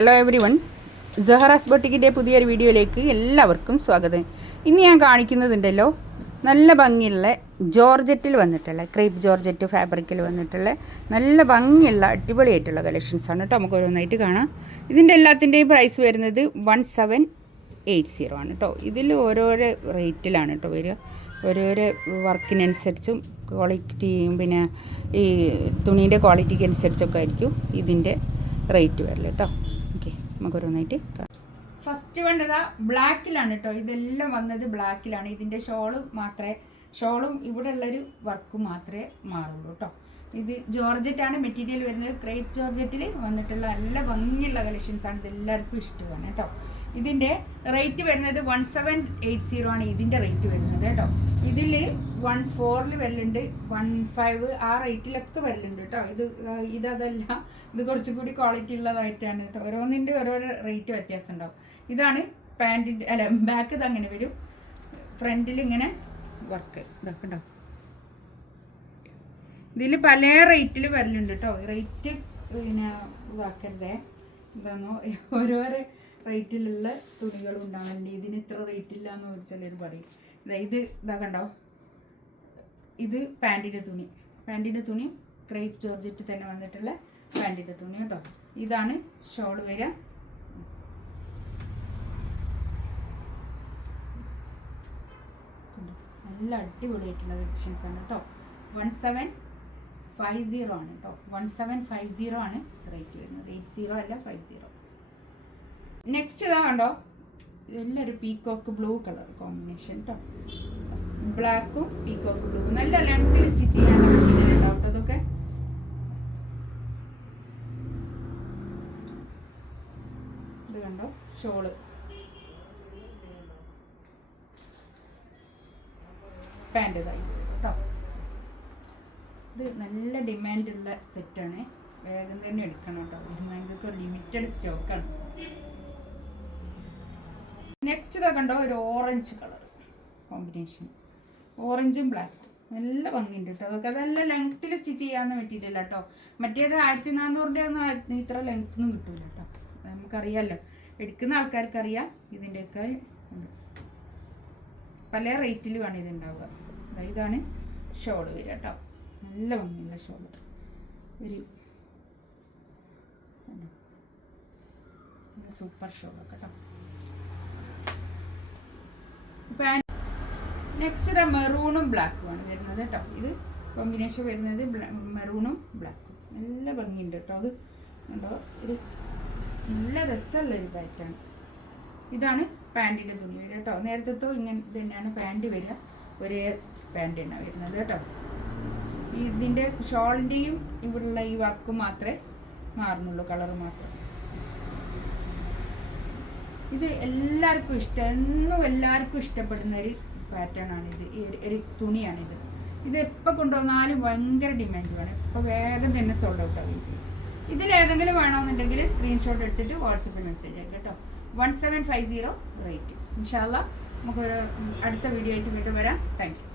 Hello every one, സഹറാസ് ബൊട്ടിക്കിൻ്റെ പുതിയൊരു വീഡിയോയിലേക്ക് എല്ലാവർക്കും സ്വാഗതം. ഇന്ന് ഞാൻ കാണിക്കുന്നതുണ്ടല്ലോ, നല്ല ഭംഗിയുള്ള ജോർജറ്റിൽ വന്നിട്ടുള്ള ക്രേപ്പ് ജോർജറ്റ് ഫാബ്രിക്കിൽ വന്നിട്ടുള്ള നല്ല ഭംഗിയുള്ള അടിപൊളിയായിട്ടുള്ള കളക്ഷൻസാണ് കേട്ടോ. നമുക്ക് ഓരോന്നായിട്ട് കാണാം. ഇതിൻ്റെ എല്ലാത്തിൻ്റെയും പ്രൈസ് വരുന്നത് 1780 ആണ് കേട്ടോ. ഇതിൽ ഓരോരോ റേറ്റിലാണ് കേട്ടോ വരിക. ഓരോരോ വർക്കിനനുസരിച്ചും ക്വാളിറ്റിയും പിന്നെ ഈ തുണീൻ്റെ ക്വാളിറ്റിക്ക് അനുസരിച്ചൊക്കെ ആയിരിക്കും ഇതിൻ്റെ റേറ്റ് വരില്ല കേട്ടോ. ഓക്കെ, നമുക്ക് ഓരോന്നായിട്ട് കാണാം. ഫസ്റ്റ് വേണ്ടത് ബ്ലാക്കിലാണ് കേട്ടോ. ഇതെല്ലാം വന്നത് ബ്ലാക്കിലാണ്. ഇതിൻ്റെ ഷോളും ഇവിടെ ഉള്ളൊരു വർക്കും മാത്രമേ മാറുള്ളൂ കേട്ടോ. ഇത് ജോർജറ്റാണ് മെറ്റീരിയൽ വരുന്നത്. ക്രേപ്പ് ജോർജറ്റിൽ വന്നിട്ടുള്ള നല്ല ഭംഗിയുള്ള കളക്ഷൻസാണ്. ഇതെല്ലാവർക്കും ഇഷ്ടമാണ് കേട്ടോ. ഇതിൻ്റെ റേറ്റ് വരുന്നത് 1780 ആണ് ഇതിൻ്റെ റേറ്റ് വരുന്നത് കേട്ടോ. ഇതിൽ 14 വരലുണ്ട്, 15 ആ റേറ്റിലൊക്കെ വരലുണ്ട് കേട്ടോ. ഇതല്ല, ഇത് കുറച്ചും കൂടി ക്വാളിറ്റി ഉള്ളതായിട്ടാണ് കേട്ടോ. ഓരോന്നിൻ്റെ ഓരോരോ റേറ്റ് വ്യത്യാസം ഉണ്ടാവും. ഇതാണ് പാൻറ്റിൻ്റെ ബാക്ക് ഇത് അങ്ങനെ വരും. ഫ്രണ്ടിൽ ഇങ്ങനെ വർക്ക് ഇതൊക്കെ ഉണ്ടാവും. ഇതിൽ പല റേറ്റിൽ വരലുണ്ട് കേട്ടോ. റേറ്റ് പിന്നെ ഇതാക്കരുതേ, എന്താണോ ഓരോരോ റേറ്റിലുള്ള തുണികളും ഉണ്ടാകുന്നുണ്ട്. ഇതിന് ഇത്ര റേറ്റ് ഇല്ല എന്ന് ചിലർ പറയും. ഇതാ കണ്ടോ, ഇത് പാൻറ്റിൻ്റെ തുണി ക്രേപ്പ് ജോർജറ്റ് തന്നെ വന്നിട്ടുള്ള പാൻറ്റിൻ്റെ തുണി കേട്ടോ. ഇതാണ് ഷോൾ വരിക. നല്ല അടിപൊളിയായിട്ടുള്ള കളക്ഷൻസ് ആണ് കേട്ടോ. 1750 ആണ് കേട്ടോ. 1750 ആണ് റേറ്റ് വരുന്നത്. 80 അല്ല, 50. നെക്സ്റ്റ് ഇതാ കണ്ടോ, ഇതെല്ലാം ഒരു പീക്കോക്ക് ബ്ലൂ കളർ കോമ്പിനേഷൻ കേട്ടോ. ബ്ലാക്കും പീക്കോക്ക് ബ്ലൂ. നല്ല ലെങ്ത്തിൽ സ്റ്റിച്ച് ചെയ്യാനുള്ള മെറ്റീരിയൽ ഉണ്ടാവും കേട്ടോ. അതൊക്കെ ഇത് കണ്ടോ, ഷോള് പാൻറ് ഇതായി കേട്ടോ. ഇത് നല്ല ഡിമാൻഡുള്ള സെറ്റാണ്. വേഗം തന്നെ എടുക്കണം കേട്ടോ. ഇതൊക്കെ ലിമിറ്റഡ് സ്റ്റോക്കാണ്. നെക്സ്റ്റ് ഇതാ കണ്ടോ, ഒരു ഓറഞ്ച് കളർ കോമ്പിനേഷൻ. ഓറഞ്ചും ബ്ലാക്കും നല്ല ഭംഗിയുണ്ട് കേട്ടോ. അതൊക്കെ അതെല്ലാം ലെങ്ത്തിൽ സ്റ്റിച്ച് ചെയ്യാവുന്ന മെറ്റീരിയൽ കേട്ടോ. മറ്റേത് 1400 ഒന്നും ഇത്ര ലെങ്ത്തൊന്നും കിട്ടില്ല കേട്ടോ. നമുക്കറിയാമല്ലോ, എടുക്കുന്ന ആൾക്കാർക്കറിയാം. ഇതിൻ്റെയൊക്കെ പല റേറ്റിലുമാണ് ഇതുണ്ടാവുക. ഇതാണ് ഷോള് വരിക കേട്ടോ. നല്ല ഭംഗിയുള്ള ഷോള്. ഒരു സൂപ്പർ ഷോളൊക്കെ കേട്ടോ. നെക്സ്റ്റ് ഇതാ മെറൂണും ബ്ലാക്കുമാണ് വരുന്നത് കേട്ടോ. ഇത് കോമ്പിനേഷൻ വരുന്നത് മെറൂണും ബ്ലാക്കും. നല്ല ഭംഗിയുണ്ട് കേട്ടോ. അത് കണ്ടോ, ഒരു നല്ല രസമുള്ളൊരു പാറ്റാണ്. ഇതാണ് പാൻറ്റിൻ്റെ തുണി വരിക കേട്ടോ. നേരത്തെ ഇങ്ങനെ തന്നെയാണ് പാൻറ്റ് വരിക. ഒരേ പാൻറ്റ് തന്നെ വരുന്നത് കേട്ടോ. ഇതിൻ്റെ ഷോളിൻ്റെയും ഇവിടെയുള്ള ഈ വർക്കും മാത്രമേ മാറുന്നുള്ളൂ, കളറ് മാത്രം. ഇത് എല്ലാവർക്കും എന്നും എല്ലാവർക്കും ഇഷ്ടപ്പെടുന്ന ഒരു പാറ്റേൺ ആണ് ഇത്. ഒരു തുണിയാണിത്. ഇത് എപ്പോൾ കൊണ്ടുവന്നാലും ഭയങ്കര ഡിമാൻഡുമാണ്. ഇപ്പോൾ വേഗം തന്നെ സോൾഡ് ഔട്ട് ആവുകയും ചെയ്യും. ഇതിലേതെങ്കിലും വേണമെന്നുണ്ടെങ്കിൽ സ്ക്രീൻഷോട്ട് എടുത്തിട്ട് വാട്സപ്പിൽ മെസ്സേജ് ആക്കുക കേട്ടോ. 1750 റേറ്റ്. ഇൻഷാ അല്ലാഹ് നമുക്കൊരു അടുത്ത വീഡിയോ ആയിട്ട് വീണ്ടും വരാം. Thank you.